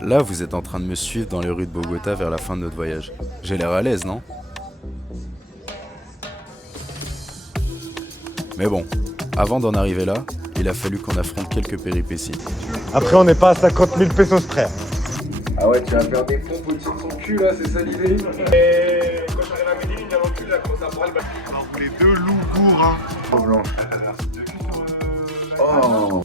Là, vous êtes en train de me suivre dans les rues de Bogota vers la fin de notre voyage. J'ai l'air à l'aise, non? Mais bon, avant d'en arriver là, il a fallu qu'on affronte quelques péripéties. Après, on n'est pas à 50 000 pesos près. Ah ouais, tu vas faire des pompes au-dessus de son cul là, c'est ça l'idée? Et quand j'arrive à Medellin, il y a un cul là, comment ça prend le bâtiment. Alors, les deux loups courent, hein. Oh blanche. Oh.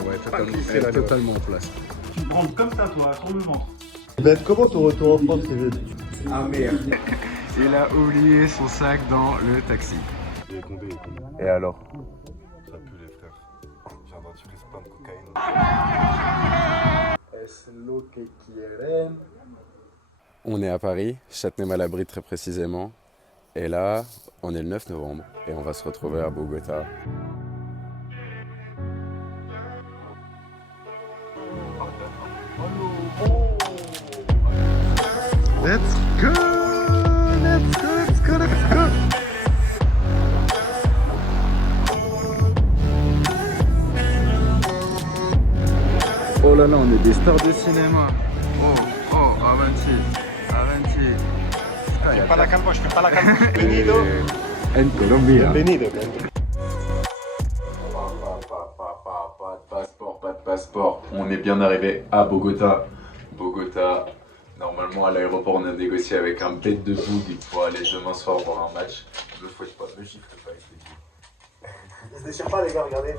Ouais, totalement en place. Tu te branles comme ça, toi, sur le ventre. Il va être comment ton retour en France, Kevin? Ah merde. Il a oublié son sac dans le taxi. Il est condé. Et alors? Ça pue les frères. J'ai un dentifrice plein de cocaïne. Es lo que quieren. On est à Paris, Châtenay-Malabry très précisément. Et là, on est le 9 novembre et on va se retrouver à Bogota. Let's go! Let's go, let's go, let's go! Oh là là, on est des stars de cinéma. Oh, avanti, avanti. Je fais pas la calmo, je fais pas la calmo. Bienvenido. En Colombia. Bienvenido. Pas de passeport. On est bien arrivé à Bogota. Bogota. Normalement, à l'aéroport, on a négocié avec un bête de boug pour aller demain soir voir un match. Me fouette pas, me gifle pas avec les billes. Ils se déchirent pas, les gars, regardez.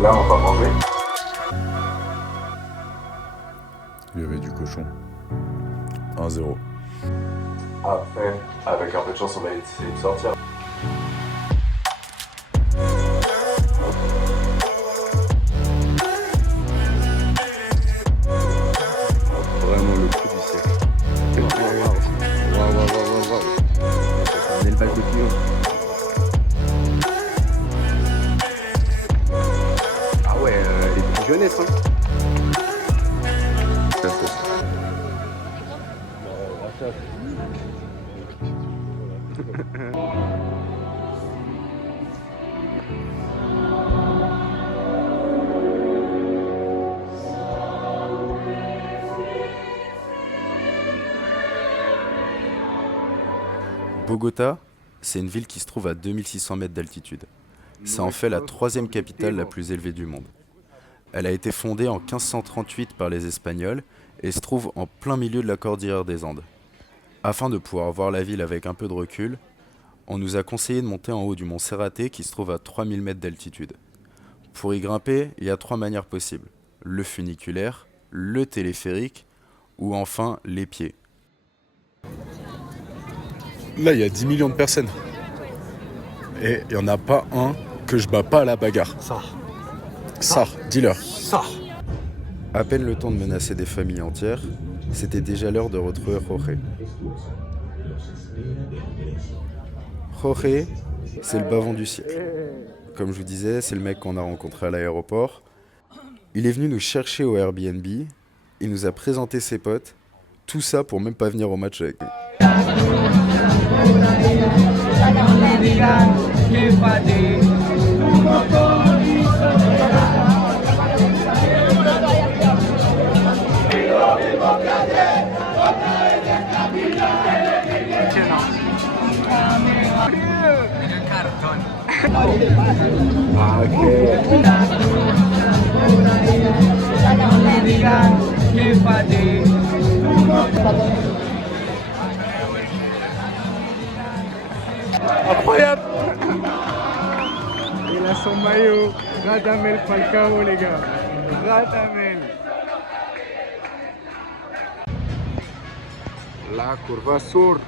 Là, on va manger. Il y avait du cochon. 1-0. Après, avec un peu de chance, on va essayer de sortir. Vraiment le coup du siècle. Waouh. C'est un élevage de pigeons. Ah ouais, les pigeonnesses, hein. Ça, Bogota, c'est une ville qui se trouve à 2600 mètres d'altitude. Ça en fait la troisième capitale la plus élevée du monde. Elle a été fondée en 1538 par les Espagnols et se trouve en plein milieu de la cordillère des Andes. Afin de pouvoir voir la ville avec un peu de recul, on nous a conseillé de monter en haut du mont Serraté qui se trouve à 3000 mètres d'altitude. Pour y grimper, il y a 3 manières possibles. Le funiculaire, le téléphérique ou enfin les pieds. Là, il y a 10 millions de personnes. Et il n'y en a pas un que je bats pas à la bagarre. Ça, dis-leur. À peine le temps de menacer des familles entières, c'était déjà l'heure de retrouver Jorge. Jorge, c'est le bavon du siècle. Comme je vous disais, c'est le mec qu'on a rencontré à l'aéroport. Il est venu nous chercher au Airbnb, il nous a présenté ses potes, tout ça pour même pas venir au match avec nous. Incroyable! Il a son maillot, Radamel Falcao les gars, Radamel. La curva sur.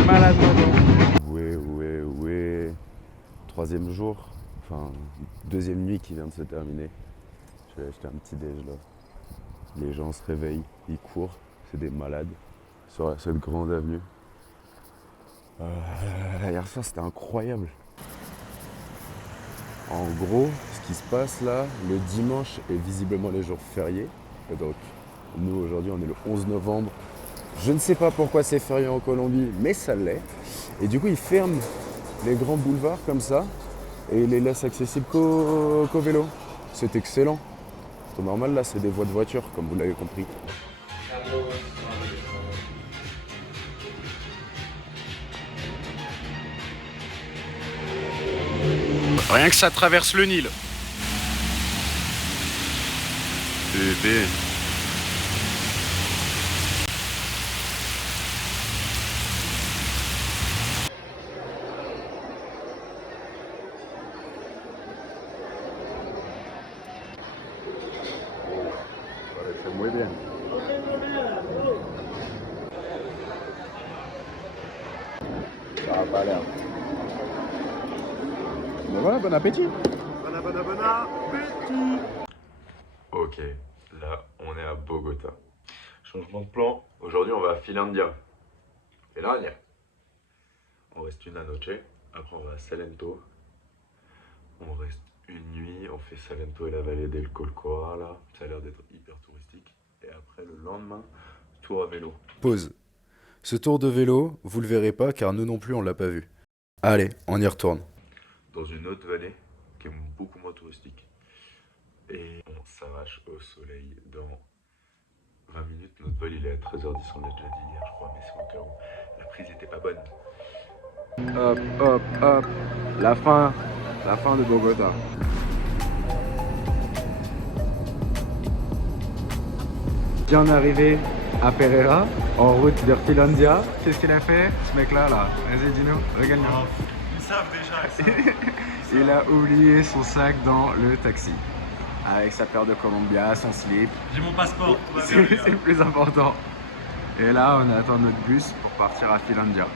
le malade maintenant. Ouais. Troisième jour, enfin deuxième nuit qui vient de se terminer. Je vais acheter un petit déj là. Les gens se réveillent, ils courent, c'est des malades sur cette grande avenue. Hier soir c'était incroyable. En gros, ce qui se passe là, le dimanche est visiblement les jours fériés. Et donc nous aujourd'hui on est le 11 novembre. Je ne sais pas pourquoi c'est férié en Colombie, mais ça l'est. Et du coup ils ferment les grands boulevards comme ça et ils les laissent accessibles qu'au vélo. C'est excellent. C'est normal là, c'est des voies de voiture comme vous l'avez compris. Rien que ça traverse le Nil. Bébé. C'est muy bien. Ça va pas l'air. Mais voilà, bon appétit. Bon appétit. Ok, là on est à Bogota. Changement de plan, aujourd'hui on va à Finlandia. Finlandia. On reste une noche, après on va à Salento. On reste une nuit, on fait Salento et la vallée del Colcoa là. Ça a l'air d'être hyper touristique. Et après le lendemain, tour à vélo. Pause. Ce tour de vélo, vous le verrez pas car nous non plus on l'a pas vu. Allez, on y retourne. Dans une autre vallée qui est beaucoup moins touristique. Et on s'arrache au soleil dans 20 minutes. Notre vol il est à 13h10, on l'a déjà dit hier je crois, mais c'est au cas où la prise était pas bonne. Hop. La fin de Bogota. Bien arrivé à Pereira, en route vers Finlandia. Qu'est-ce qu'il a fait, ce mec-là, là? Vas-y, dis-nous, regarde-nous. Ils savent déjà. Il a oublié son sac dans le taxi. Avec sa paire de Columbia, son slip. J'ai mon passeport. C'est le plus important. Et là, on attend notre bus pour partir à Finlandia.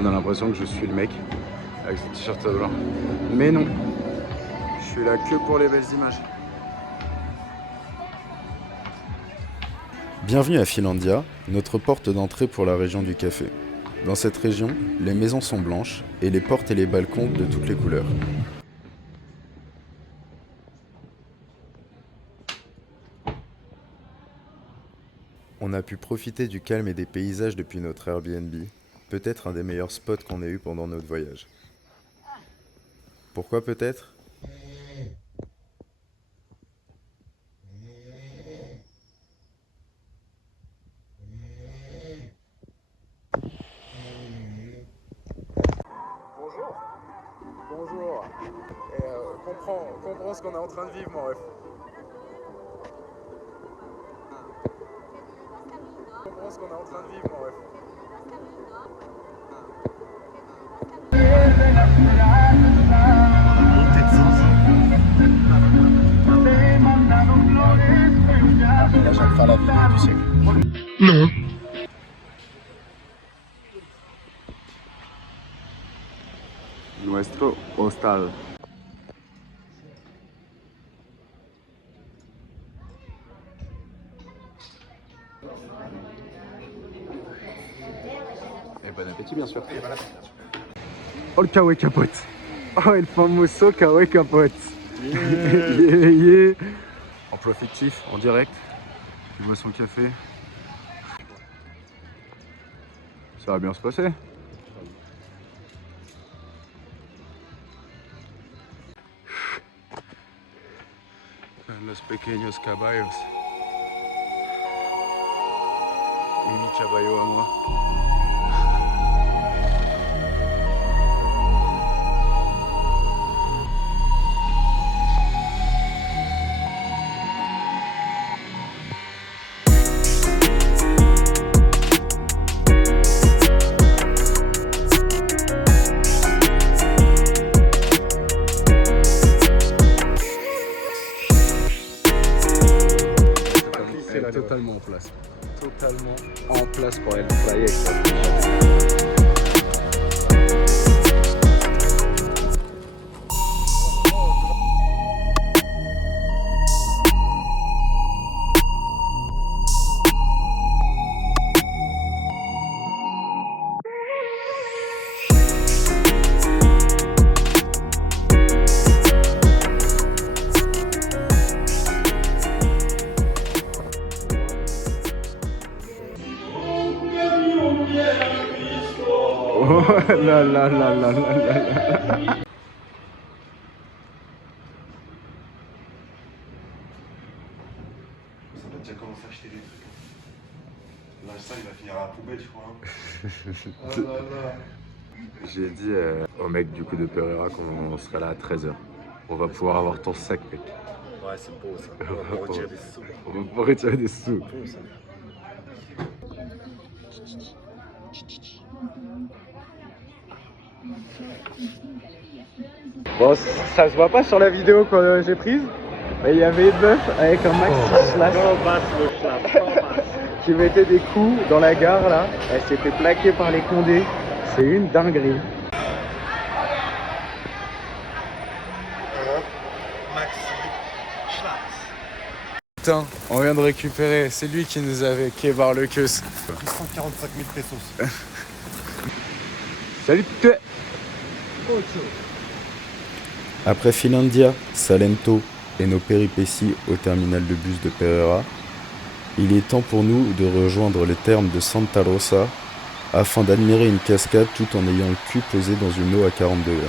On a l'impression que je suis le mec avec ce t-shirt blanc. Mais non, je suis là que pour les belles images. Bienvenue à Finlandia, notre porte d'entrée pour la région du café. Dans cette région, les maisons sont blanches et les portes et les balcons de toutes les couleurs. On a pu profiter du calme et des paysages depuis notre Airbnb, peut-être un des meilleurs spots qu'on ait eu pendant notre voyage. Pourquoi peut-être ? Bonjour. Et comprends ce qu'on est en train de vivre, mon ref. Comprends ce qu'on est en train de vivre, mon ref. À chaque fois la vidéo du siècle. Nuestro hostal. Et bon appétit bien sûr. Oh le kawaii capote. Oh el famoso kawaii capote. Yeah. Emploi fictif, en direct. Il boit son café. Ça va bien se passer. Los pequeños caballos. Y mi caballo a moi. passer là. Totalement en place. Totalement en place pour aller travailler avec ça. Oh là là là là là là. Ça va déjà commencer à acheter des trucs. Là, ça, il va finir à la poubelle, je crois. Oh là là. J'ai dit au mec du coup de Pereira qu'on serait là à 13h. On va pouvoir avoir ton sac, mec. Ouais, c'est beau ça. On va pouvoir retirer des sous. On va pouvoir retirer des sous. Beau, ça. Bon, ça se voit pas sur la vidéo que j'ai prise, mais il y avait une meuf avec un maxi slash qui mettait des coups dans la gare là. Elle s'est fait plaquer par les condés. C'est une dinguerie. Putain, on vient de récupérer, c'est lui qui nous avait kébar le queue. 145 000 pesos. Salut toi. Après Finlandia, Salento et nos péripéties au terminal de bus de Pereira, il est temps pour nous de rejoindre les thermes de Santa Rosa afin d'admirer une cascade tout en ayant le cul posé dans une eau à 40 degrés.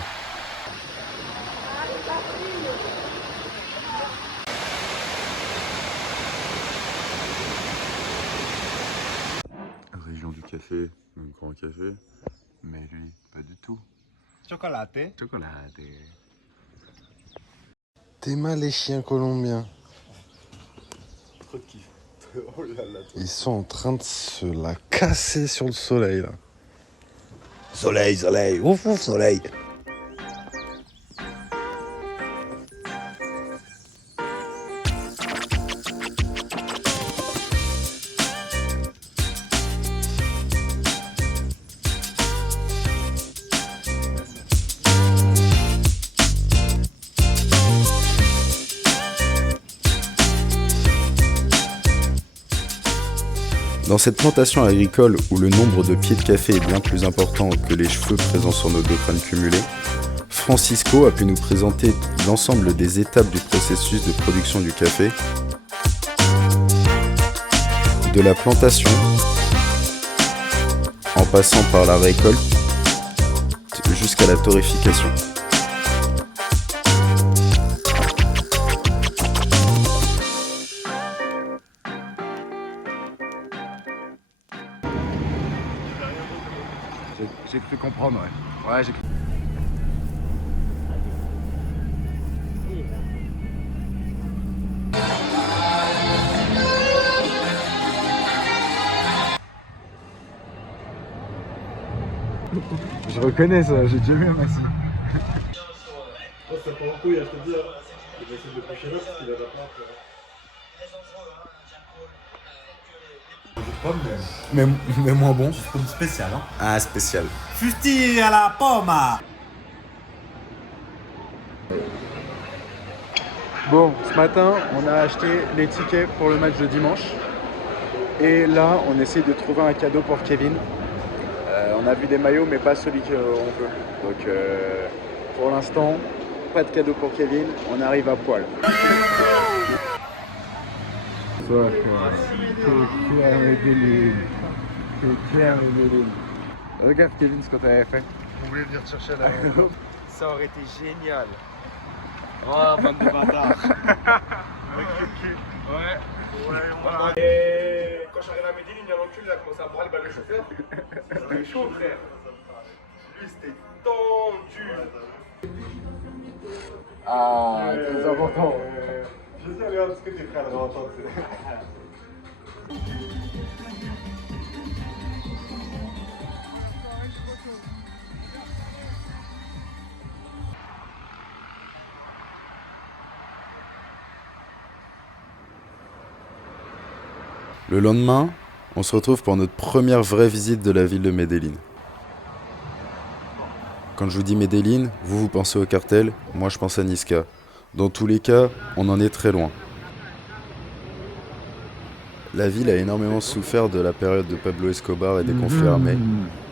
Région du café, un grand café, mais lui, pas du tout. Chocolate. Chocolat. T'es mal les chiens colombiens. Trop de kiff. Oh là là. Ils sont en train de se la casser sur le soleil là. Soleil, soleil, ouf ouf soleil. Dans cette plantation agricole où le nombre de pieds de café est bien plus important que les cheveux présents sur nos deux crânes cumulés, Francisco a pu nous présenter l'ensemble des étapes du processus de production du café, de la plantation, en passant par la récolte, jusqu'à la torréfication. J'ai cru comprendre, ouais. Ouais, j'ai cru. Je reconnais ça, j'ai déjà vu un massif. Oh, ça part en couille, je te dis. Il va essayer de le coucher là parce qu'il a la part. Mais moins bon. Comme spécial, hein. Ah, spécial. Fusti à la pomme. Bon, ce matin, on a acheté les tickets pour le match de dimanche. Et là, on essaye de trouver un cadeau pour Kevin. On a vu des maillots, mais pas celui qu'on veut. Donc, pour l'instant, pas de cadeau pour Kevin. On arrive à poil. Regarde Kevin ce qu'on t'avait fait. On voulait venir te chercher là. Ça aurait été génial. Oh, bande de bâtards. Ouais. Et quand je suis arrivé à Medellin, il y a l'encul, il a commencé à me branler le chauffeur. C'était chaud, frère. Lui, c'était tendu. Ah, très important. Je sais, regarde ce que tes frères vont entendre. Le lendemain, on se retrouve pour notre première vraie visite de la ville de Medellín. Quand je vous dis Medellín, vous pensez au cartel, moi je pense à Niska. Dans tous les cas, on en est très loin. La ville a énormément souffert de la période de Pablo Escobar et des conflits armés,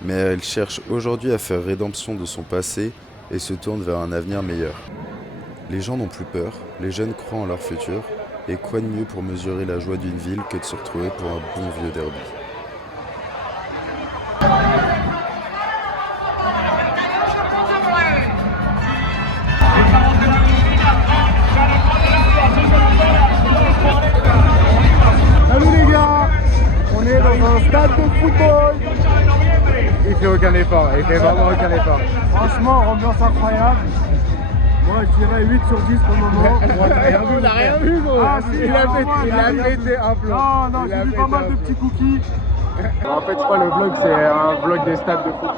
mais elle cherche aujourd'hui à faire rédemption de son passé et se tourne vers un avenir meilleur. Les gens n'ont plus peur, les jeunes croient en leur futur, et quoi de mieux pour mesurer la joie d'une ville que de se retrouver pour un bon vieux derby. Salut les gars, on est dans un stade de football. Il fait aucun effort, il fait vraiment aucun effort. Franchement, ambiance incroyable. Moi, je dirais 8 sur 10 pour le moment. On n'a rien vu gros. Ah, si, il a pété un plan. Non, j'ai vu pas mal de petits cookies. En fait, je crois le vlog, c'est un vlog des stades de foot.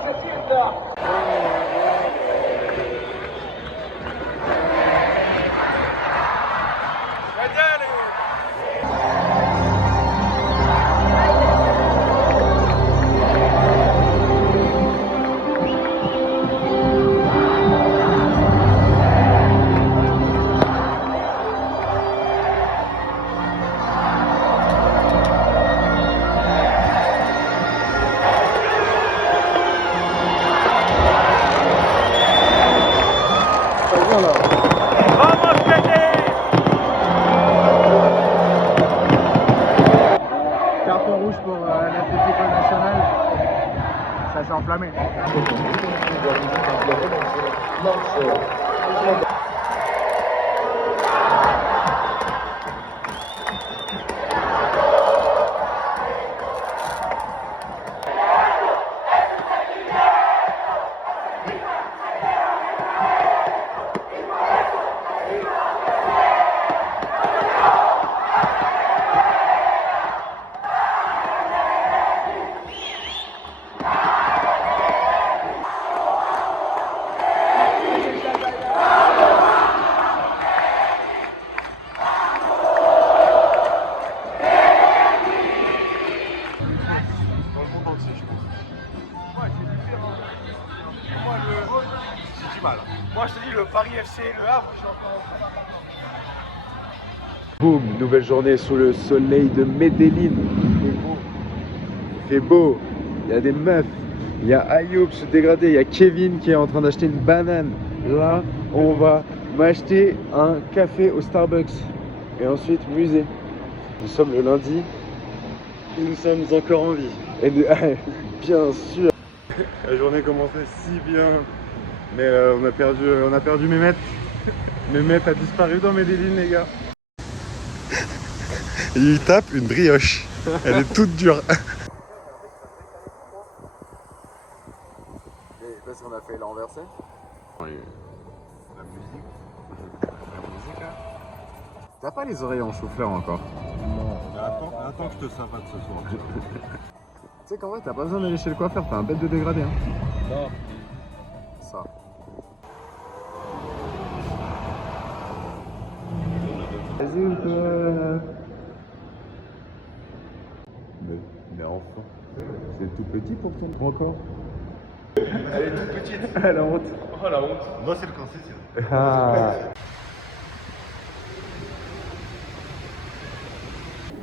Carton rouge pour l'Atlético Nacional. Ça s'est enflammé. Moi, je te dis, le Paris FC, le Havre, je suis encore. Boum, nouvelle journée sous le soleil de Medellín. Il fait beau, il y a des meufs, il y a Ayoub se dégrader, il y a Kevin qui est en train d'acheter une banane. Là, on va m'acheter un café au Starbucks et ensuite musée. Nous sommes le lundi et nous sommes encore en vie. Et bien sûr, la journée commençait si bien, mais on a perdu Mehmet. Mehmet a disparu dans Medellín, les gars. Il tape une brioche. Elle est toute dure. Parce qu'on a fait l'enversé. La musique. T'as pas les oreilles en chou-fleur encore? Non, mais attends que je te savate ce soir. Tu sais qu'en vrai, t'as pas besoin d'aller chez le coiffeur, t'as un bête de dégradé. Hein. Non. Ça. Vas-y ou quoi? Mais enfin, c'est tout petit pour ton encore. Elle est toute petite. Ah la honte. Oh la honte. Moi, c'est le concession. Ah.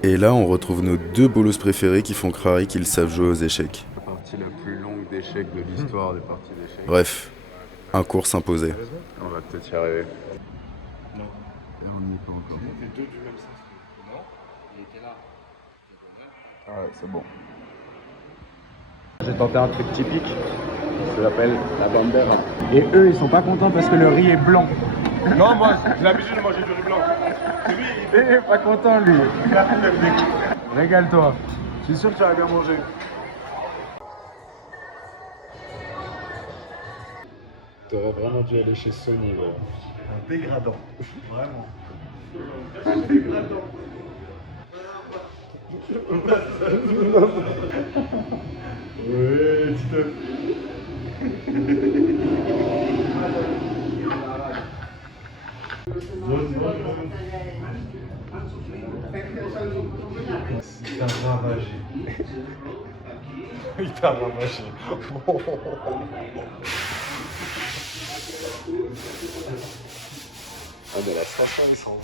Et là, on retrouve nos deux bolos préférés qui font croire qu'ils savent jouer aux échecs. La partie la plus longue d'échecs de l'histoire des parties d'échecs. Bref, un cours s'imposait. On va peut-être y arriver. Non. Et on n'y est pas encore. On fait deux du même sens. Non, il était là. Ah ouais, c'est bon. J'ai tenté un truc typique, ça s'appelle la bandera. Et eux, ils sont pas contents parce que le riz est blanc. Non, moi, j'ai l'habitude de manger du riz blanc. Lui, Il est pas content, lui. il a fait le dégoût. Régale-toi. Je suis sûr que tu vas bien manger. T'aurais vraiment dû aller chez Sony, ouais. Un dégradant. Vraiment. Ouais, Tito. t'a ravagé. Il t'a ravagé. Ah mais la sensation ils sont...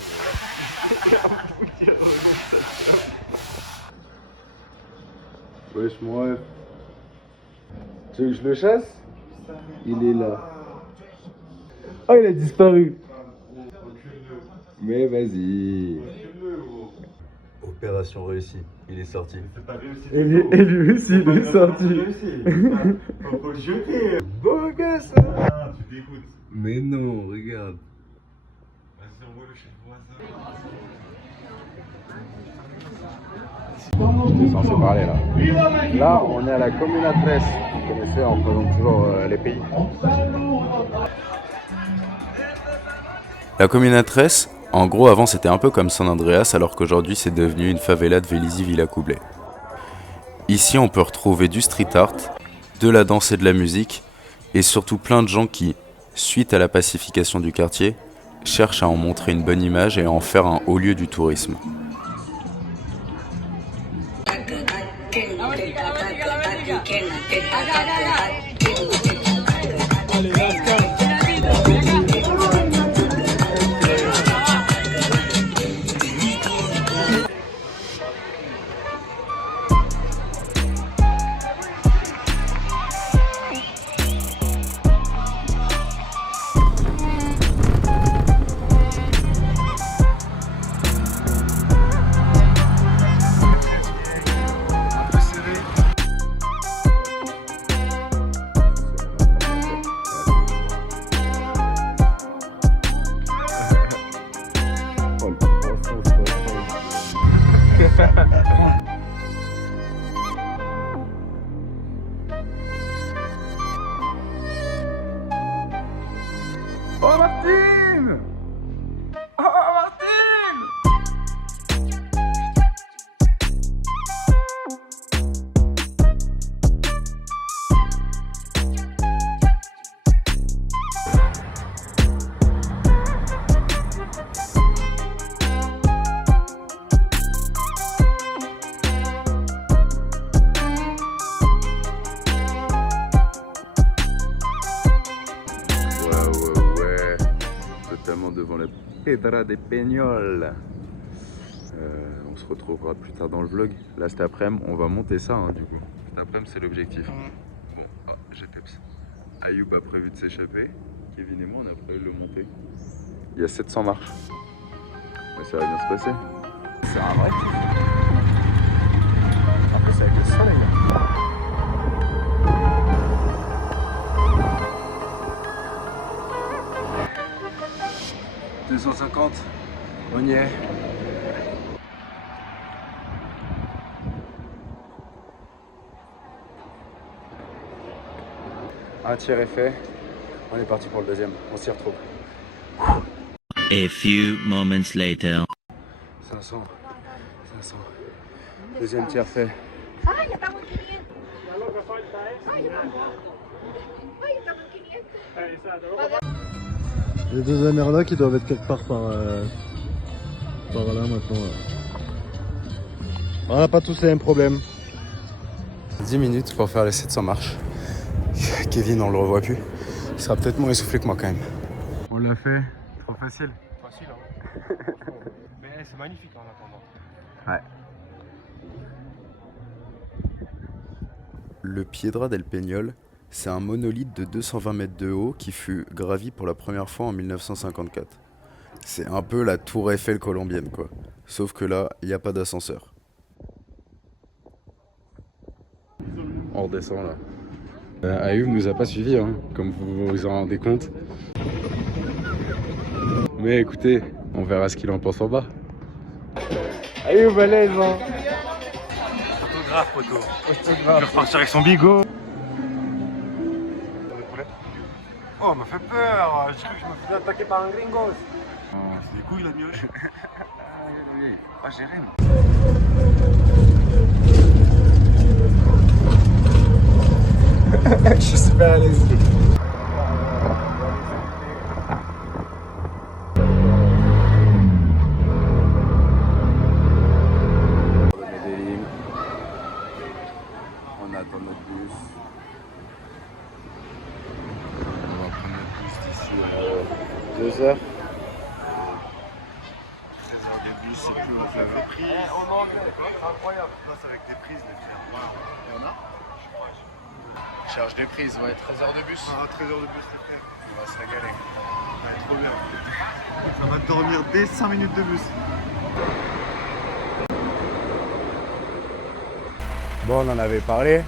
Wesh mon ref. Tu veux que je le chasse? Il est là. Oh il a disparu. Mais vas-y. Opération réussie, il est sorti. Et lui aussi il est sorti. Faut le jeter. Beau gosse. Ah, tu t'écoutes. Mais non, regarde. Vas-y, on voit le chef voisin. J'étais censé parler là. Là, on est à la Comuna 13. Vous connaissez, on présente toujours les pays. La Comuna 13, en gros avant c'était un peu comme San Andreas alors qu'aujourd'hui c'est devenu une favela de Vélizy Villacoublay. Ici on peut retrouver du street art, de la danse et de la musique, et surtout plein de gens qui, suite à la pacification du quartier, cherchent à en montrer une bonne image et à en faire un haut lieu du tourisme. Oh Martine! Oh Martine! Ouais. Totalement devant la Pedra de Peñol. On se retrouvera plus tard dans le vlog. Là cet après-midi, on va monter ça hein, du coup. Cet après-midi c'est l'objectif. Bon, j'ai peps. Ayoub a prévu de s'échapper. Kevin et moi on a prévu de le monter. Il y a 700 marches. Ouais, ça va bien se passer. C'est un vrai kiff. Après c'est avec le soleil. « 250, on y est. Un tir est fait, on est parti pour le deuxième, on s'y retrouve. A few moments later. 500. Deuxième tir fait. Les deux Amerla qui doivent être quelque part par là maintenant. On n'a pas tous les mêmes problèmes. 10 minutes pour faire les 700 marches. Kevin, on le revoit plus. Il sera peut-être moins essoufflé que moi quand même. On l'a fait, trop facile. Facile, hein. Mais c'est magnifique en attendant. Ouais. Le Piedra del Peñol, c'est un monolithe de 220 mètres de haut qui fut gravi pour la première fois en 1954. C'est un peu la tour Eiffel colombienne quoi. Sauf que là, il n'y a pas d'ascenseur. On redescend là. Ayoub nous a pas suivis, hein, comme vous vous en rendez compte. Mais écoutez, on verra ce qu'il en pense en bas. Ayoub, à l'aise, hein. Autographe, poteau. Je vais repartir avec son bigot. Oh, on m'a fait peur. J'ai cru que je me faisais attaquer par un gringos. C'est des couilles la mioche. Ah, j'ai rien. Je suis super à l'aise. c'est plus haut. Avec des prises. En anglais, c'est incroyable. Non, c'est avec des prises, les frères. Voilà. Il y en a? Charge des prises, ouais, 13 heures de bus. Ah, 13 heures de bus, les frères. On va se régaler. Ouais, trop bien. Ça va dormir dès 5 minutes de bus. Bon, on en avait parlé.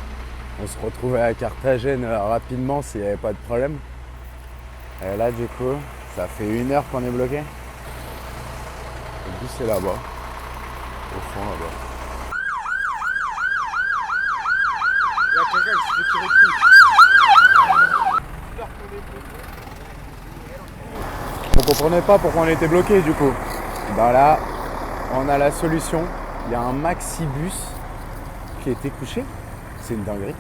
On se retrouvait à Carthagène rapidement s'il n'y avait pas de problème. Et là, du coup, ça fait 1 heure qu'on est bloqué. Le bus est là-bas. Au fond, là-bas. Il y a quelqu'un qui se fait tirer dessus. On comprenait pas pourquoi on était bloqué du coup. Ben là, on a la solution. Il y a un maxibus qui était couché. C'est une dinguerie.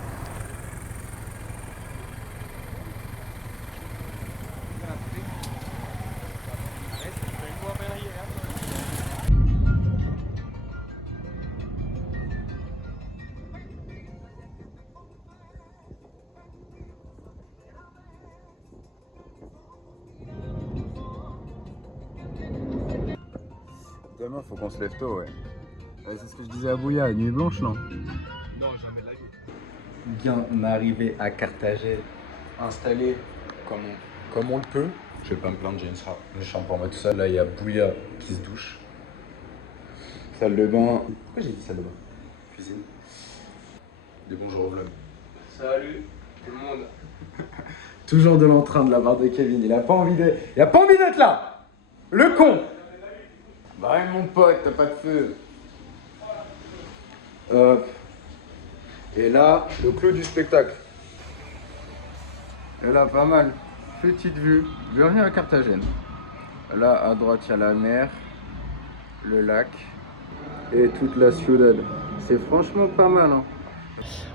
Demain, faut qu'on se lève tôt, ouais. C'est ce que je disais à Bouya, nuit blanche, non? Non, jamais de la vie. Bien arrivé à Carthagène, installé comme on le peut. Je vais pas me plaindre, j'ai une chambre pour moi tout seul. Là, il y a Bouya qui se douche. Salle de bain. Pourquoi j'ai dit salle de bain? Cuisine. Des bonjours au vlog. Salut tout le monde. Toujours de l'entrain de la part de Kevin. Il a pas envie d'être là. Le con. Bah ouais, mon pote, t'as pas de feu. Et là, le clou du spectacle. Et là, pas mal. Petite vue. Bienvenue à Carthagène. Là, à droite, il y a la mer, le lac et toute la ciudad. C'est franchement pas mal, hein.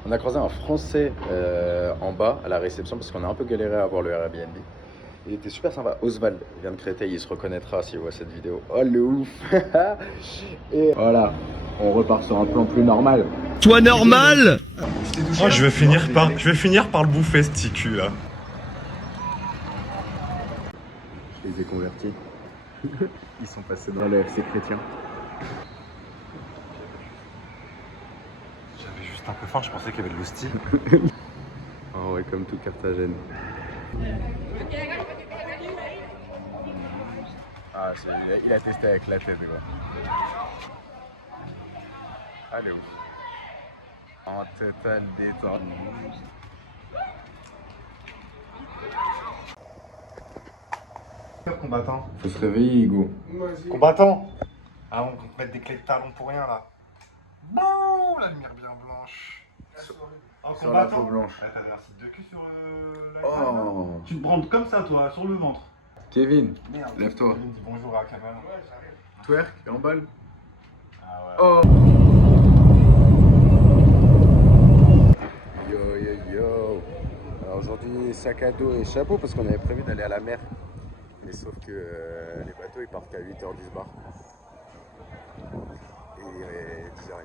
On a croisé un Français en bas à la réception parce qu'on a un peu galéré à avoir le Airbnb. Il était super sympa. Oswald, il vient de Créteil, il se reconnaîtra s'il voit cette vidéo. Oh le ouf. Et voilà, on repart sur un plan plus normal. Toi normal? Oh, je vais finir par le bouffer, ce petit cul là. Je les ai convertis. Ils sont passés dans le FC chrétien. J'avais juste un peu faim, je pensais qu'il y avait de l'hostie. Oh ouais, comme tout Carthagène. Ah, il a testé avec la tête, quoi. Allez, ouf. En total détente. Combattant. Faut se réveiller, Hugo. Combattant. Ah, on te mettre des clés de talon pour rien là. Bon, la lumière bien blanche. En Sur la peau blanche. Ah, t'avais un site de cul sur la Oh. Tu te brandes comme ça, toi, sur le ventre. Kevin, Merde. lève-toi. Kevin dit bonjour à Kamal. Twerk, en balle. Ah ouais. Oh. Yo yo yo. Alors aujourd'hui, sac à dos et chapeau parce qu'on avait prévu d'aller à la mer. Mais sauf que les bateaux ils partent qu'à 8h du bar. Et il est 10h30.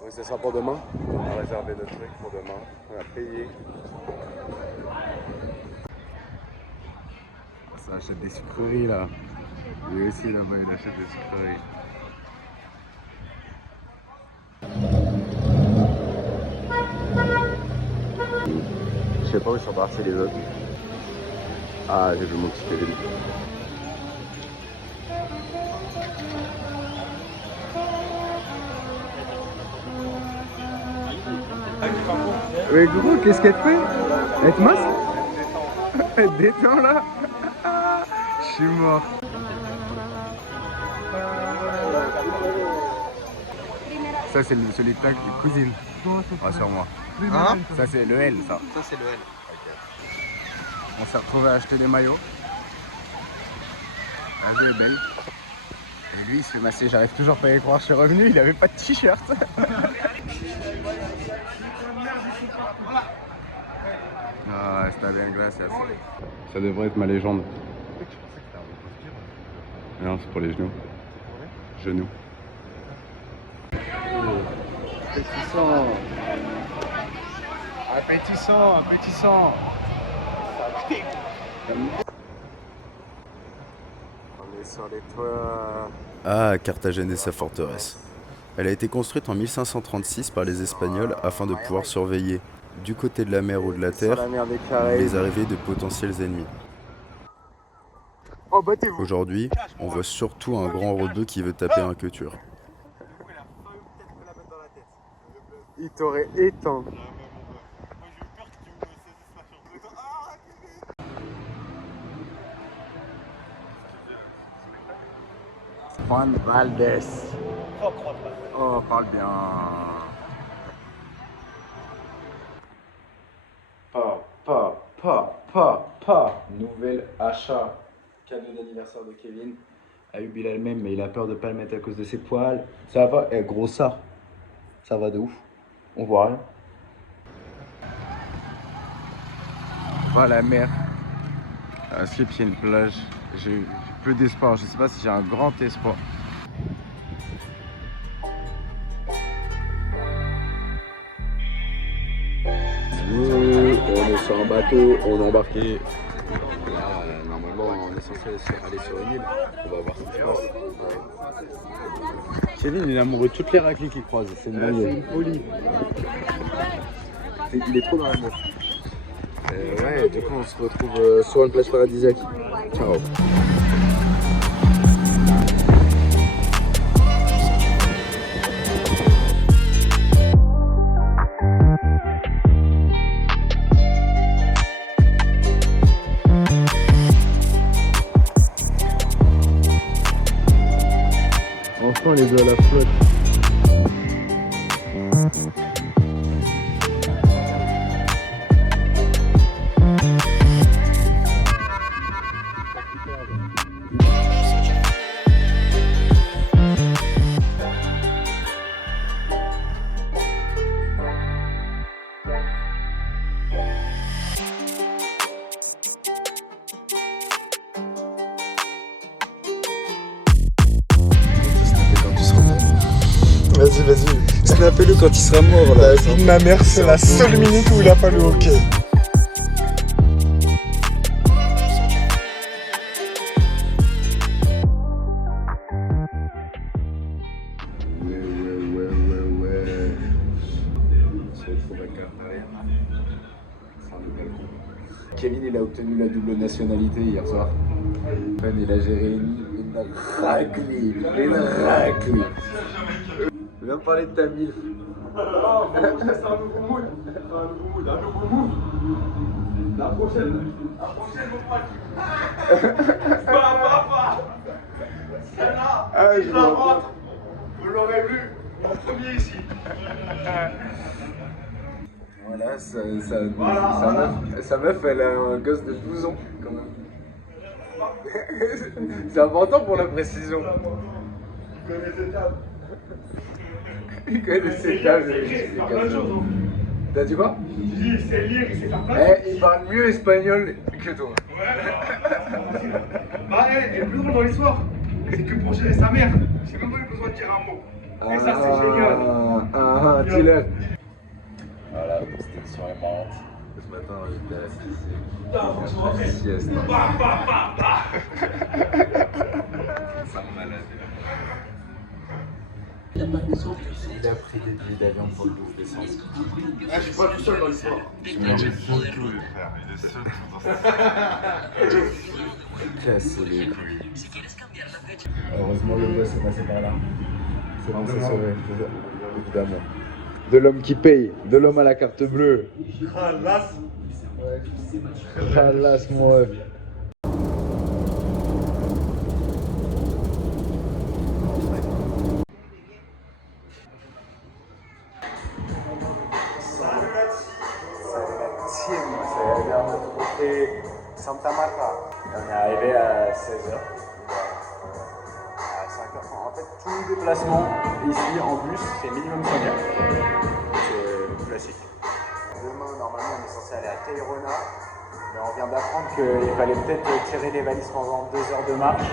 Donc ça sera pour demain. On a réservé notre truc pour demain. On a payé. Ça achète des sucreries là. Lui aussi là-bas il achète des sucreries. Je sais pas où sont partis les autres. Ah, j'ai vu mon petit Kevin. Mais gros, qu'est-ce qu'elle fait? Elle te masse? Elle te détend là? Je suis mort. Ça c'est celui de ta cousine. Rassure-moi. Hein? Ça c'est le L ça. Ça, c'est le L. On s'est retrouvé à acheter des maillots. La vue est belle. Et lui il se fait masser, j'arrive toujours pas à y croire, je suis revenu, il avait pas de t-shirt. Ah, está bien, gracias. Ça devrait être ma légende. Non, c'est pour les genoux. Genoux. Appétissant. Appétissant, appétissant. On est sur les toits. Ah, Carthagène et sa forteresse. Elle a été construite en 1536 par les Espagnols afin de pouvoir surveiller, du côté de la mer ou de la Sur terre, la mer des Caraïbes. les arrivées de potentiels ennemis. Oh, battez-vous. Aujourd'hui, on voit surtout un grand rebeu qui veut taper un queuture. Il t'aurait éteint. Juan Valdez. Oh, parle bien. Nouvel achat. Cadeau d'anniversaire de Kevin. Ayoub il a le même, mais il a peur de pas le mettre à cause de ses poils. Ça va? Eh, gros ça. Ça va de ouf. On voit rien. On va à la mer. À Skip, il y a une plage. J'ai peu d'espoir. Je sais pas si j'ai un grand espoir. On est sur un bateau, on est embarqué. Là, normalement, on est censé aller sur une île. On va voir ce qui se passe. Kevin, il est amoureux de toutes les raclis qu'il croise. C'est une dinguerie. C'est une folie. Il est trop dans l'amour. Ouais, du coup, on se retrouve sur une plage paradisiaque. Ciao. Enfin, les deux à la flotte. Vas-y, vas-y. Snappez-le quand il sera mort là. La vie de ma mère, c'est la seule minute où il a pas le hockey. Ouais. On se retrouve à Carthagène. C'est un nouvel groupe. Kevin, il a obtenu la double nationalité hier soir. Ben, il a géré une raclée. Une raclée. Je viens de parler de ta mille. C'est un nouveau mood. Un nouveau mood. La prochaine, mon pote. Bah. Celle-là, je la rentre. Vous l'aurez vu en premier ici. Voilà, sa meuf, elle a un gosse de 12 ans quand même. C'est important pour la précision. Il connaît ses tables. T'as dit quoi? Tu dis, il sait lire, il sait faire plein. Il parle mieux espagnol que toi. Ouais. Bah, et le plus drôle dans l'histoire, c'est que pour gérer sa mère, j'ai même pas eu besoin de dire un mot. Et ça, c'est génial. Tiller. Voilà, c'était une soirée marrante. Ce matin, j'étais assis ici. Sieste. C'est un malade. Il a pris des billets d'avion pour le 12 décembre. Ah, je suis pas tout seul dans l'histoire. Il est seul tout, frère. Il est seul tout dans cette casser les couilles. Heureusement, le boss est passé par là. C'est bon, c'est sauvé, évidemment. De l'homme qui paye, de l'homme à la carte bleue. Khalas. Khalas, mon ref. Santa Marta. On est arrivé à 16h. À 5h. En fait, tout déplacement ici en bus, c'est minimum 5 heures. C'est classique. Demain, normalement, on est censé aller à Tayrona. Mais on vient d'apprendre qu'il fallait peut-être tirer les valises pendant 2 heures de marche.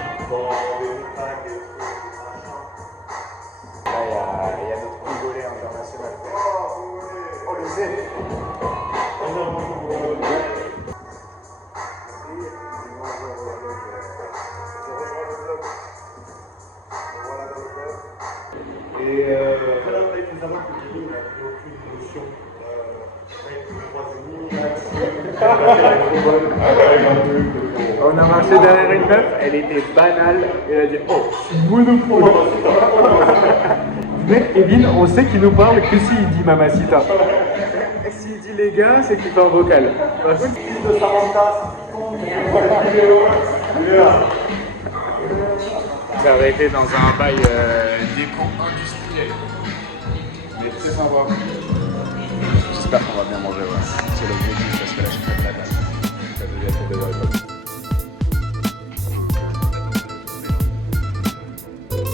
Là, il y a notre Congolais international. Oh, le Z! Et voilà, il faut savoir que Kevin n'a plus aucune notion. On a marché derrière une meuf, elle était banale, et elle a dit oh, je suis monopole. Mec, Kevin, on sait qu'il nous parle que s'il dit mamacita. Et s'il dit les gars, c'est qu'il fait un vocal. C'est arrêté dans un bail déco industriel. Mais très sympa. J'espère qu'on va bien manger, ouais. C'est l'objectif parce que là je fais de la dalle. Ça devient trop déjà les potes.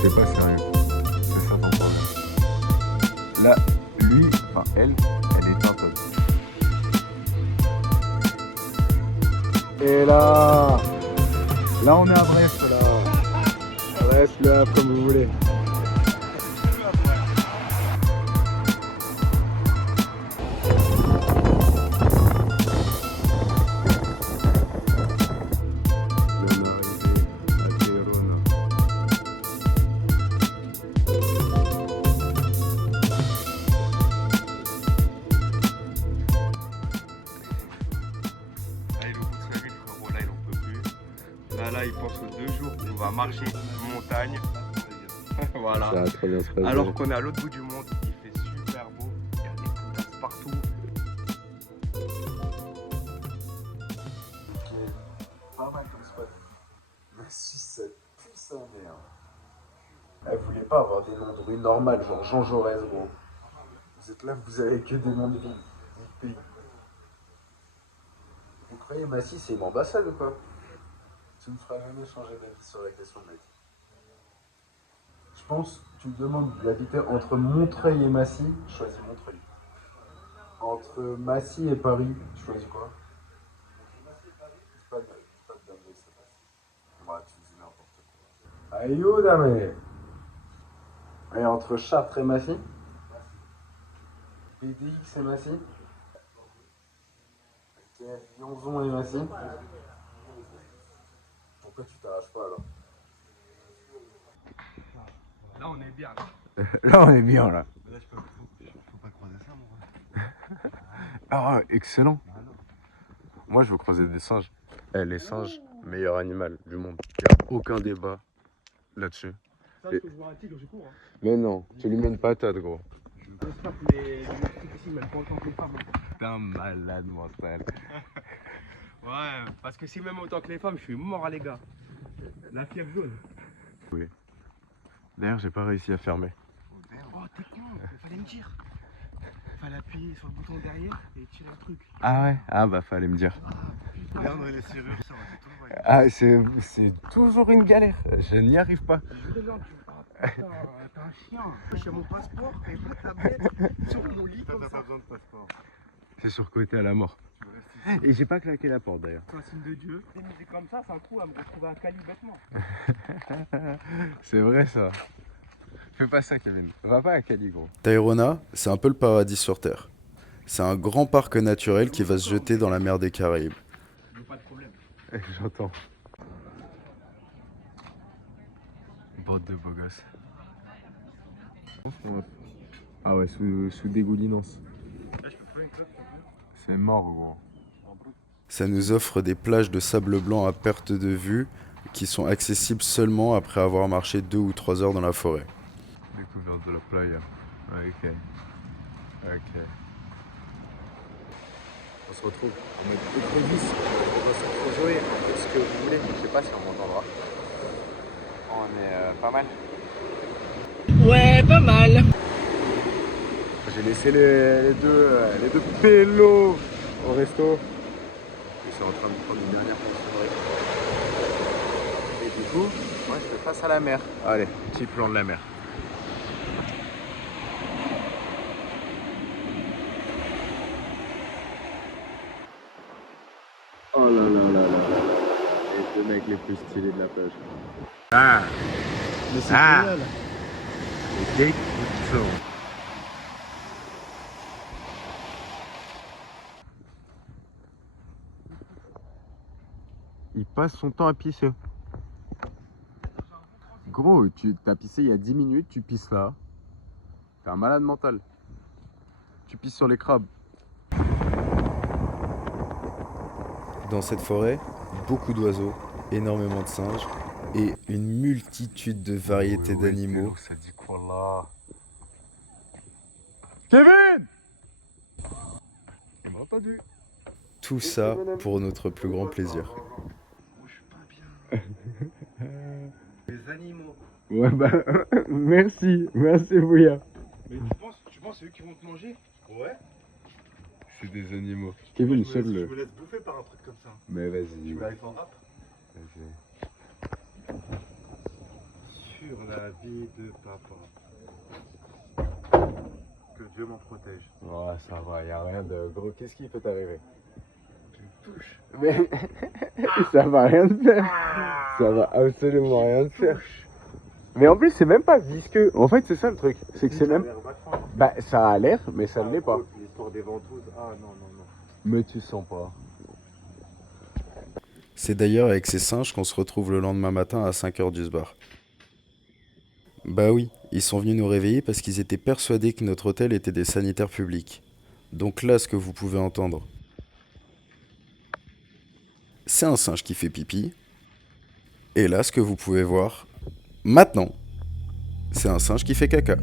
C'est pas sérieux. C'est ça ton problème. Là, lui, enfin elle est un peu. Et là on est à Brest là. Brest, Le Havre, comme vous voulez. Là, il pense aux 2 jours où on va marcher montagne. Voilà. Ça va très bien se passer. Alors qu'on est à l'autre bout du monde, il fait super beau, il y a des couleurs partout. Pas mal comme spot. Mais si ça pue sa mère. Elle voulait pas avoir des noms de rue normales, genre Jean Jaurès, gros. Vous êtes là, vous avez que des noms de villes, de pays. Vous croyez Massy, c'est une ambassade ou quoi? Tu ne me feras jamais changer d'avis sur la question, mec. Je pense, tu me demandes d'habiter entre Montreuil et Massy, je choisis Montreuil. Entre Massy et Paris, je choisis quoi? C'est pas de dingue, c'est pas. Ouais, tu dis n'importe quoi. Aïe, dame. Et entre Chartres et Massy? PDX et Massy? Lyonzon et Massy? Pourquoi tu t'arraches pas alors? Là, on est bien. Là, on est bien là. Là, faut pas croiser ça, mon gars. Ah, excellent. Moi, je veux croiser des singes. Eh, les singes, meilleur animal du monde. Il n'y a aucun débat là-dessus. Ça, que je vois un tigre, je cours. Hein. Mais non, tu lui mets une patate, gros. J'espère que les trucs ici, même pas autant que les femmes. T'es un malade mental. Ouais, parce que si même autant que les femmes, je suis mort, les gars. La fièvre jaune. Oui. D'ailleurs, j'ai pas réussi à fermer. Oh, t'es con, il fallait me dire. Fallait appuyer sur le bouton derrière et tirer le truc. Ah ouais? Ah bah, fallait me dire. Là, on a les serrures, ça va, c'est tout le voyage. Ah, c'est toujours une galère. Je n'y arrive pas. T'as un chien. J'ai mon passeport et ma tablette sur mon lit comme ça. T'as pas besoin de passeport. C'est surcoté à la mort. Et j'ai pas claqué la porte d'ailleurs. C'est un signe de Dieu. Des musiques comme ça, c'est un coup à me retrouver à Cali bêtement. C'est vrai ça. Fais pas ça, Kevin. Va pas à Cali, gros. Tayrona, c'est un peu le paradis sur Terre. C'est un grand parc naturel qui va se jeter dans la mer des Caraïbes. Pas de problème. J'entends. Bande de beaux gosses. Ah ouais, sous dégoulinance. C'est mort, gros. Ça nous offre des plages de sable blanc à perte de vue qui sont accessibles seulement après avoir marché 2 ou 3 heures dans la forêt. Découverte de la playa. Ok. Ok. On se retrouve en mode écrevisse. On va se rejouer un peu ce que vous voulez. Je sais pas si on m'entendra. On est pas mal. Ouais, pas mal. J'ai laissé les deux pélos au resto. Ils sont en train de prendre une dernière consommerie. Et du coup, moi je fais face à la mer. Allez, petit plan de la mer. Oh là là là là. Les deux mecs les plus stylés de la plage. Ah. Mais c'est génial. Les gates sont. Il passe son temps à pisser. Gros, tu t'as pissé il y a 10 minutes, tu pisses là. T'es un malade mental. Tu pisses sur les crabes. Dans cette forêt, beaucoup d'oiseaux, énormément de singes et une multitude de variétés d'animaux. Ça dit quoi là? Kevin! Il m'a entendu. Tout ça pour notre plus grand plaisir. Je suis pas bien. Les animaux. Ouais bah merci Bouya. Mais tu penses c'est eux qui vont te manger? Ouais. C'est des animaux. Kevin, Je sauve-le. me laisse bouffer par un truc comme ça. Mais vas-y. Tu me laisses en rap? Vas-y. Sur la vie de papa. Que Dieu m'en protège. Oh, ça va, y a rien de gros. Qu'est-ce qui peut t'arriver? Tu me touches. Mais ça va rien te faire. Ça va absolument rien te faire. Mais en plus, c'est même pas visqueux. En fait, c'est ça le truc. C'est que c'est même. Bah, ça a l'air, mais ça ne l'est pas. L'histoire des ventouses. Ah non. Mais tu sens pas. C'est d'ailleurs avec ces singes qu'on se retrouve le lendemain matin à 5h du sbar. Bah oui, ils sont venus nous réveiller parce qu'ils étaient persuadés que notre hôtel était des sanitaires publics. Donc là, ce que vous pouvez entendre, c'est un singe qui fait pipi. Et là, ce que vous pouvez voir, maintenant, c'est un singe qui fait caca.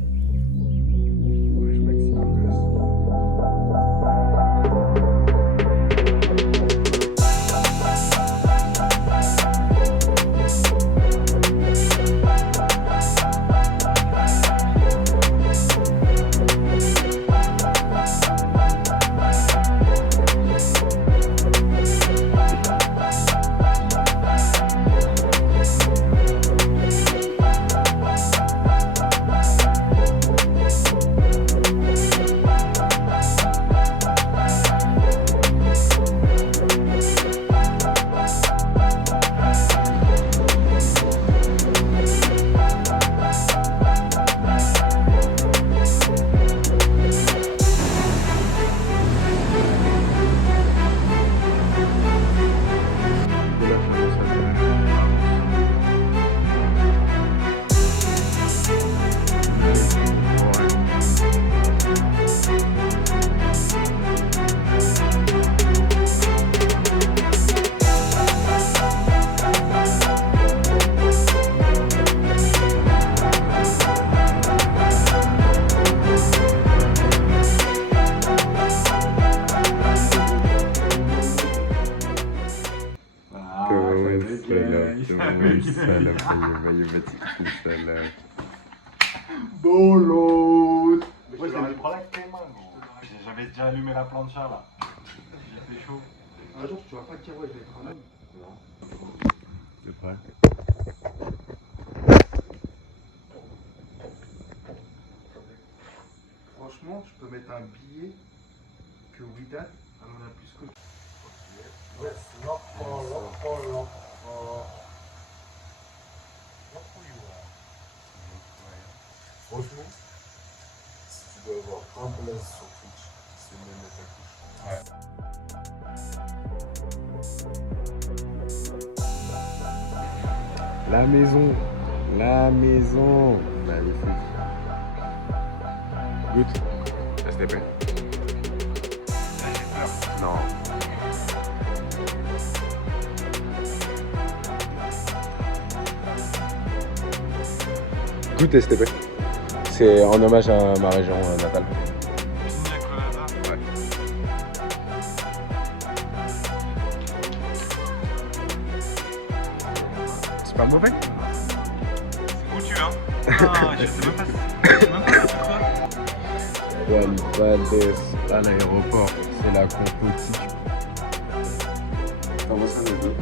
Bolos. Moi j'ai prends avec tes mains gros. J'avais déjà allumé la plancha là. J'ai fait chaud. Un jour tu vas pas te dire ouais je vais être un homme. Non. C'est prêt. Franchement je peux mettre un billet que Widat elle en a plus que. Ouais, c'est l'enfant. Franchement, si tu dois avoir un place sur Twitch, c'est même mettre La maison. Magnifique. Goûte. STP. Non. Goûte STP. C'est en hommage à ma région natale. Ouais. C'est pas mauvais? C'est goûtu hein. Ah, je sais même pas c'est quoi. Juan Valdez à l'aéroport, c'est la compotite. Comment ça les deux?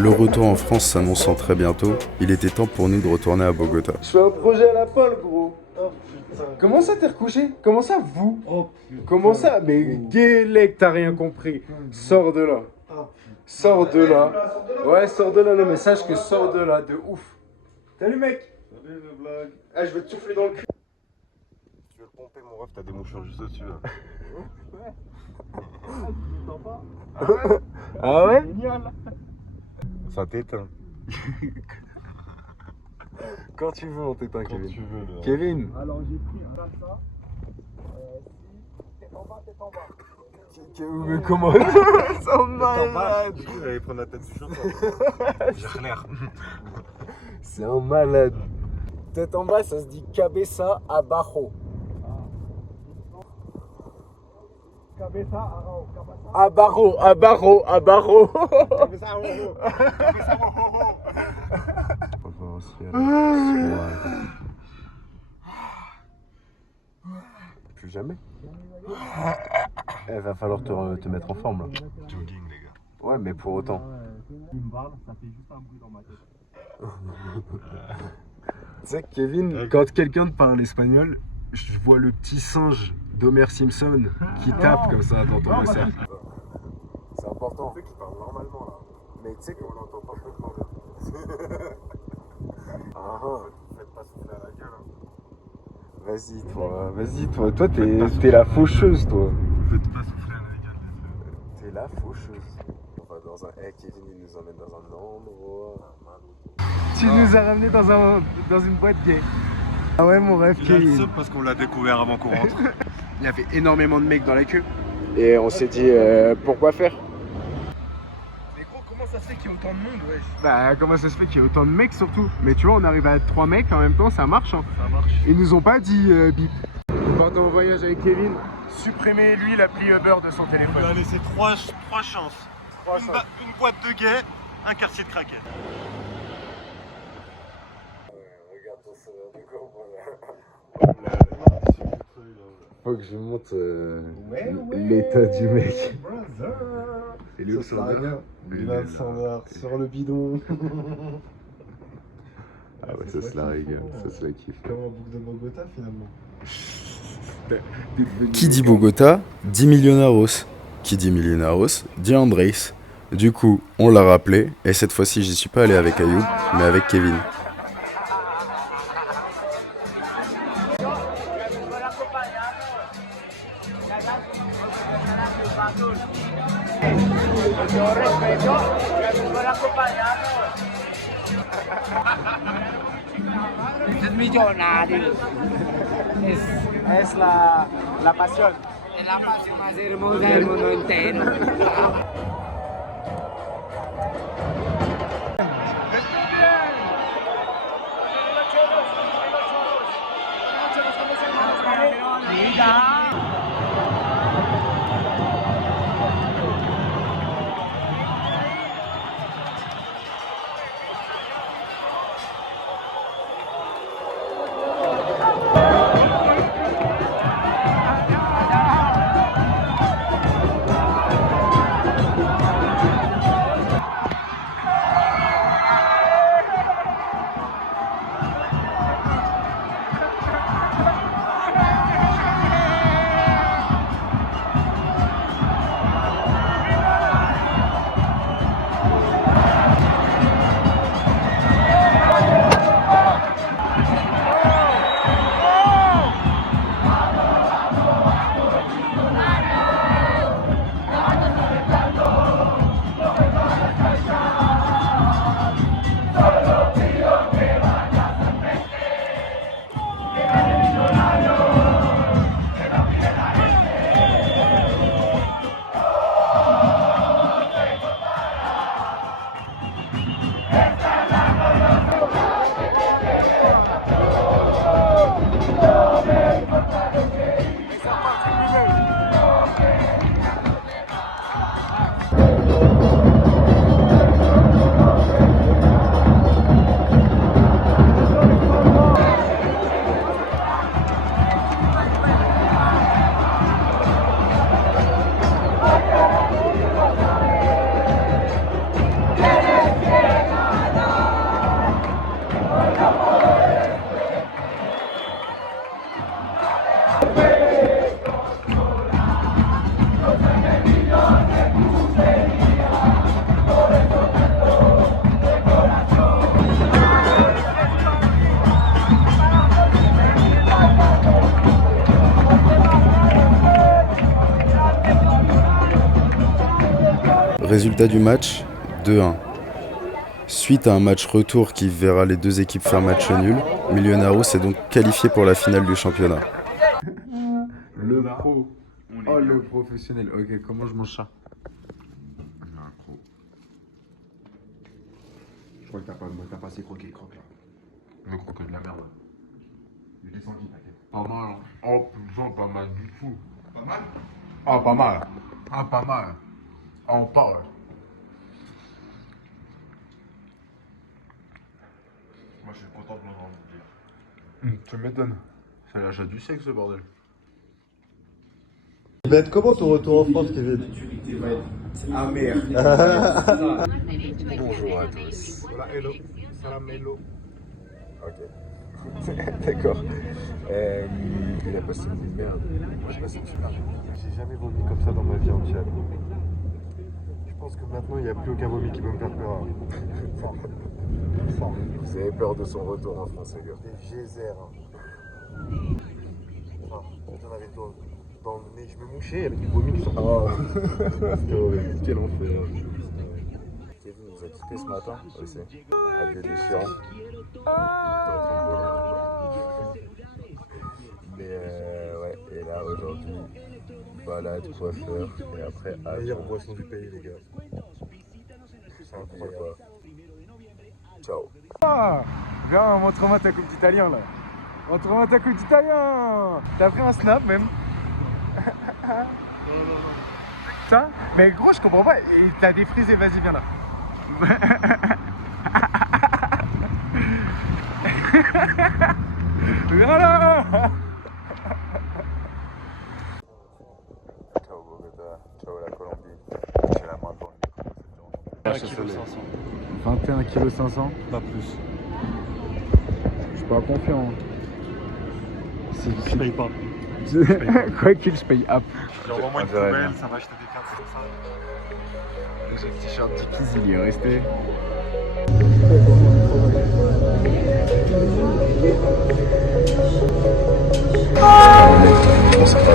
Le retour en France s'annonçant très bientôt, il était temps pour nous de retourner à Bogota. Je fais un projet à la pole, gros. Oh putain. Comment ça t'es recouché? Comment ça vous? Oh putain. Comment ça? Mais Guélec, t'as rien compris. Sors de là. Sors de là. Ouais, sors de là, le message que sors de là, de ouf. Salut mec. Salut le blague. Ah, je vais te souffler dans le cul. Tu veux le pomper mon ref, t'as des mouchoirs juste au-dessus là. Ah ouais? Ça t'éteint. Quand tu veux, mon pépin, Quand Kevin. tu veux, le... Kevin. Alors j'ai pris un salsa. Tête en bas, tête en bas. Mais comment? C'est un malade. Il allait prendre la tête du chien. J'ai l'air. C'est un malade. Tête en bas, ça se dit cabeza abajo. Abajo, abajo, abajo. Plus jamais. Il va falloir te mettre en forme là. Jogging, les gars. Ouais, mais pour autant. Il me parle, ça fait juste un bruit dans ma tête. Tu sais, Kevin, quand quelqu'un te parle espagnol, je vois le petit singe d'Homer Simpson qui tape comme ça dans ton cercle. C'est important. Tu sais qu'il parle normalement là. Mais tu sais qu'on l'entend parfaitement bien. Faites pas souffler à la gueule. Vas-y toi. Toi, t'es la faucheuse, toi. Faites pas souffler à la gueule. T'es la faucheuse. On va dans un. Kevin, il nous emmène dans un endroit. Tu nous as ramené dans une boîte gay. Ah ouais, mon rêve, Il a le Kevin. seum parce qu'on l'a découvert avant qu'on rentre. Il y avait énormément de mecs dans la queue. Et on s'est dit, pourquoi faire? Mais gros, comment ça se fait qu'il y ait autant de monde, wesh? Bah, comment ça se fait qu'il y ait autant de mecs surtout? Mais tu vois, on arrive à être 3 mecs en même temps, ça marche. Hein. Ça marche. Ils nous ont pas dit bip. On part en voyage avec Kevin. Supprimez lui l'appli Uber de son On téléphone. lui a laissé 3 chances. Une boîte de gays, un quartier de craquettes. Regarde ton sourire de con, faut que je montre l'état du mec. Et lui, Ça sera bien. Bilal Sandar sur le bidon. Ah ouais, ça se la régale, ça se la kiffe. Comme en boucle de Bogota finalement. Qui dit Bogota, dit Millonarios. Qui dit Millonarios, dit Andrés. Du coup, on l'a rappelé, et cette fois-ci, j'y suis pas allé avec Ayoub, mais avec Kevin. Es millonario. Es la pasión. Es la pasión más hermosa del mundo entero. Résultat du match, 2-1. Suite à un match retour qui verra les deux équipes faire match nul, Millonarios s'est donc qualifié pour la finale du championnat. Le pro. Oh, le professionnel. Ok, comment je mange ça? Je crois que t'as pas assez croqué, croque là. Le croquet de la merde. Je l'ai senti, t'inquiète. Pas mal. Oh putain, pas mal du tout. Pas mal? Ah, pas mal. Ah, pas mal. Ah, on parle. Moi je suis content de l'entendre. Tu m'étonnes. Ça lâche du sexe ce bordel. Il va être comment ton retour en France, Kevin? Bonjour à tous. Voilà, hello. Salam, hello. Ok. D'accord. Il a passé une nuit de merde. Moi j'ai passé une super nuit. J'ai jamais vomi comme ça dans ma vie entière. Je pense que maintenant il n'y a plus aucun vomi qui peut me faire peur. Vous avez peur de son retour en France, les gars. Des geysers. J'en avais dans le nez, je me mouchais, il y avait du vomi qui sortait. Oh, c'était horrible. Quel enfer. Kevin nous a quittés ce matin aussi. Avec des déchirants. Mais ouais, et là aujourd'hui, balade, coiffeur, et après Meilleure avion. boisson du pays, les gars. C'est incroyable. Ciao. Ah, viens, montre-moi ta coupe d'italien là. Montre-moi ta coupe d'italien. T'as pris un snap même. Ça? Mais gros, je comprends pas. Il t'a défrisé, vas-y, viens là. Viens là. Ciao Bogota, ciao la Colombie. J'ai la main devant le micro. 21 kg 500. Pas plus. Je suis pas confiant. Je paye pas. Quoi qu'il, je paye up. Envoie-moi une poubelle, ça va acheter des cartes comme ça. J'ai le t-shirt Dickies, il y est resté. On s'en va.